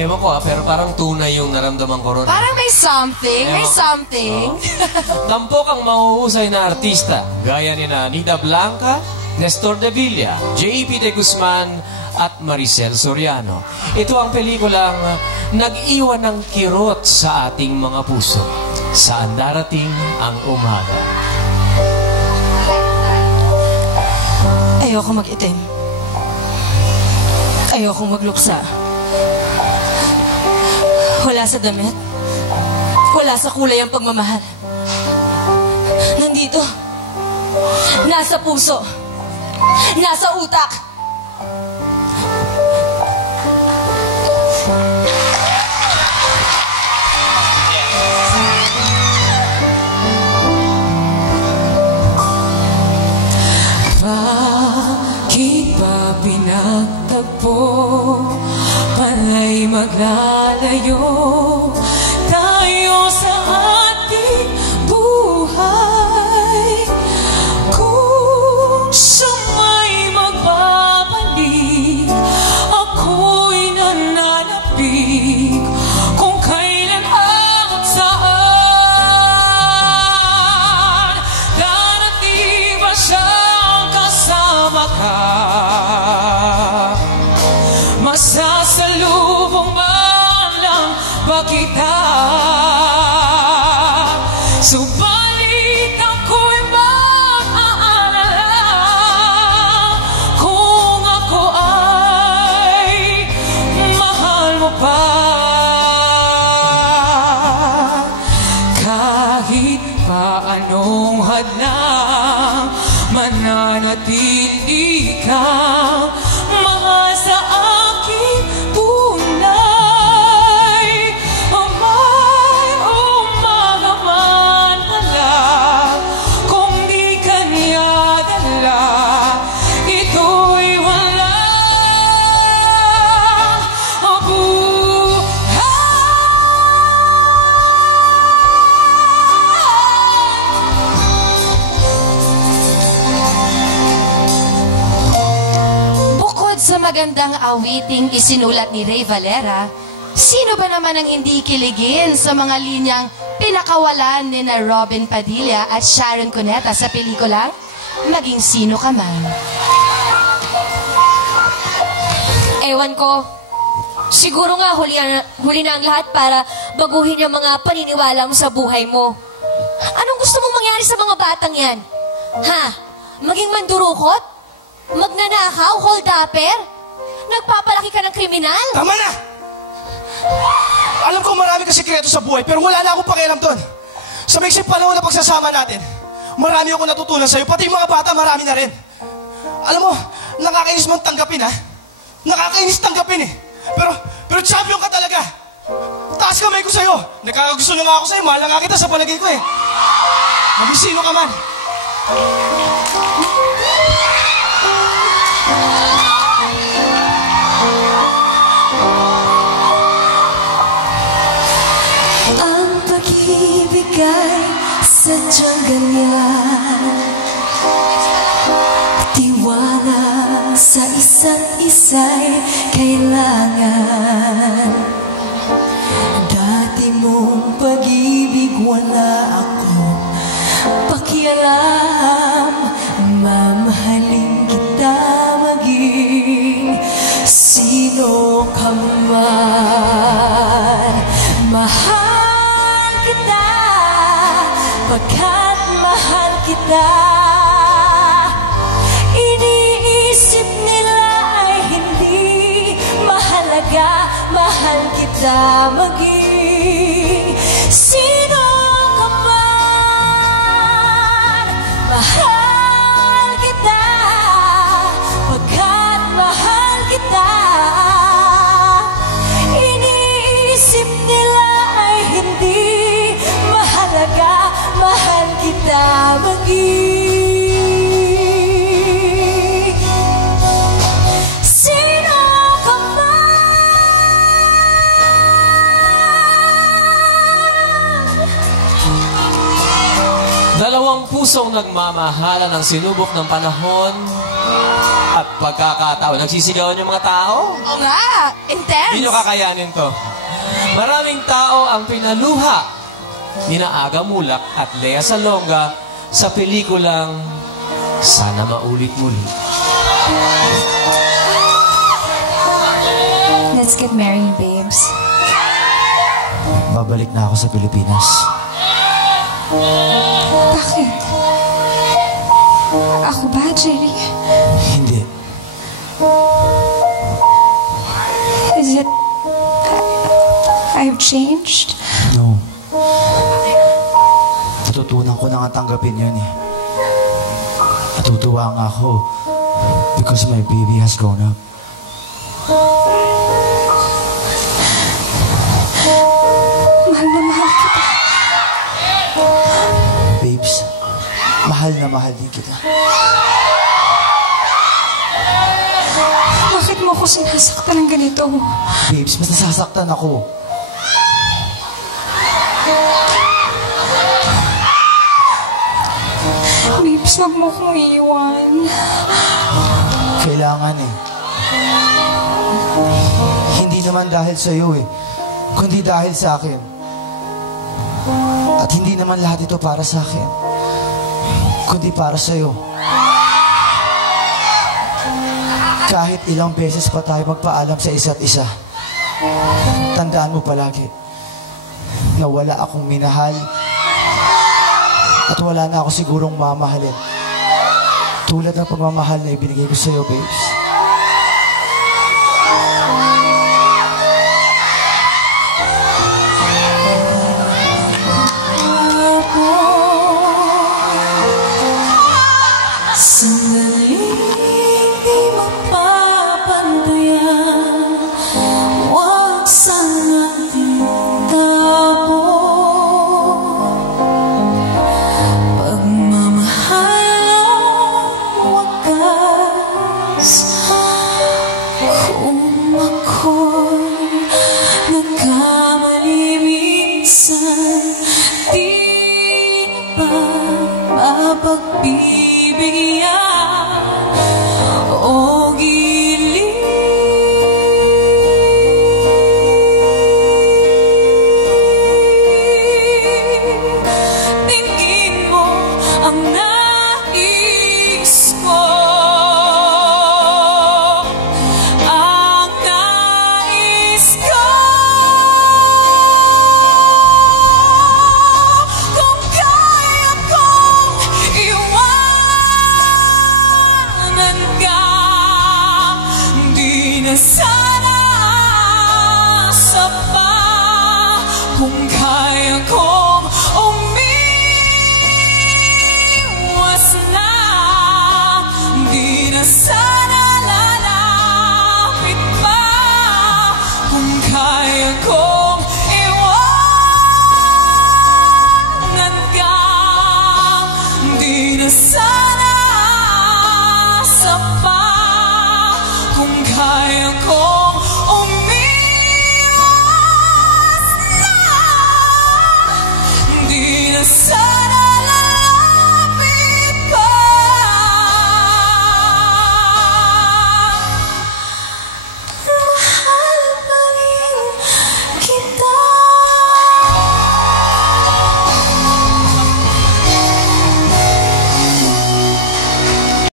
Ewan ko pero parang tunay yung naramdaman ko ron. Parang may something, may something. Tampok ang mahuhusay na artista, gaya ni Nida Blanca, Nestor de Villa, J.P. de Guzman, at Maricel Soriano. Ito ang pelikulang nag-iwan ng kirot sa ating mga puso. Saan darating ang umaga? Ayoko mag-itim. Ayoko magluksa. Wala sa damit. Wala sa kulay ang pagmamahal. Nandito. Nasa puso. Nasa utak. Bakit ba pinagtagpo? Panay maglalayo tayo sa ating buhay. Kung siya'y magbabalik, ako'y nananapig. Kung kailan at saan, darating ba siyang kasama ka? Masasalubong man lang ba kita? Subalit ako'y mag-aalala kung ako ay mahal mo pa. Kahit pa anong hadlang, mananatili kang mahal sa akin tunay. Amay umaga man pala, kung di kanya dala, ito'y walang buhay. Bukod sa magandang awiting isinulat ni Ray Valera, sino ba naman ang hindi kiligin sa mga linyang pinakawalan ni na Robin Padilla at Sharon Cuneta sa pelikulang Maging Sino Ka Man? Ewan ko. Siguro nga huli na ang lahat para baguhin yung mga paniniwala mo sa buhay mo. Anong gusto mong mangyari sa mga batang yan? Ha? Maging mandurukot? Magnanakaw? Hold-upper? Nagpapalaki ka ng kriminal? Tama na! Alam ko marami ka sikreto sa buhay, pero wala na akong pakialam doon. Sa maiksing panahon na pagsasama natin, marami akong natutunan sa'yo, pati yung mga bata marami na rin. Alam mo, nakakainis mong tanggapin, ha? Nakakainis tanggapin, eh. Pero champion ka talaga. Taas kamay ko sa'yo. Nagkakagusto na nga ako sa'yo, mahal na nga kita sa palagay ko, eh. Maging sino ka man. Ang pag-ibig ay sadyang ganyan, tiwala sa isa't isa'y kailangan. Dati mong pag-ibig wala akong pakialam, mamahalin kita maging sino ka man. Mahal kita pagkat mahal kita. Iniisip nila ay hindi mahalaga, mahal kita maging sino ka man. Mahal kita pagkat mahal kita. Iniisip nila ay hindi mahalaga, mahal kita maging sino ka man. Dalawang pusong nagmamahalan ang sinubok ng panahon At pagkakataon, nagsisigawan yung mga tao. Oo nga, intense. Hindi nyo kakayanin to. Maraming tao ang pinaluha ni Aga Mulak at Lea Salonga sa pelikulang Sana Maulit Muli. Let's get married, babes. Babalik na ako sa Pilipinas. Bakit? Ako ba, Jerry? Hindi. Is it... I've changed? No. Natutunan ko na nga tanggapin yun eh. Natutuwa nga ako because my baby has grown up. Mahal na mahal kita. Babes, mahal na mahal din kita. Bakit mo ako sinasaktan ng ganito? Babes, mas nasasaktan ako. Babes, wag mo kong iwan. Kailangan eh. Hindi naman dahil sa'yo eh, kundi dahil sa akin. At hindi naman lahat ito para sa akin, kundi para sa'yo. Kahit ilang beses pa tayo magpaalam sa isa't isa, tandaan mo palagi na wala akong minahal at wala na ako sigurong mamahalin tulad ng pagmamahal na ibinigay ko sa'yo, babes. Ang nais ko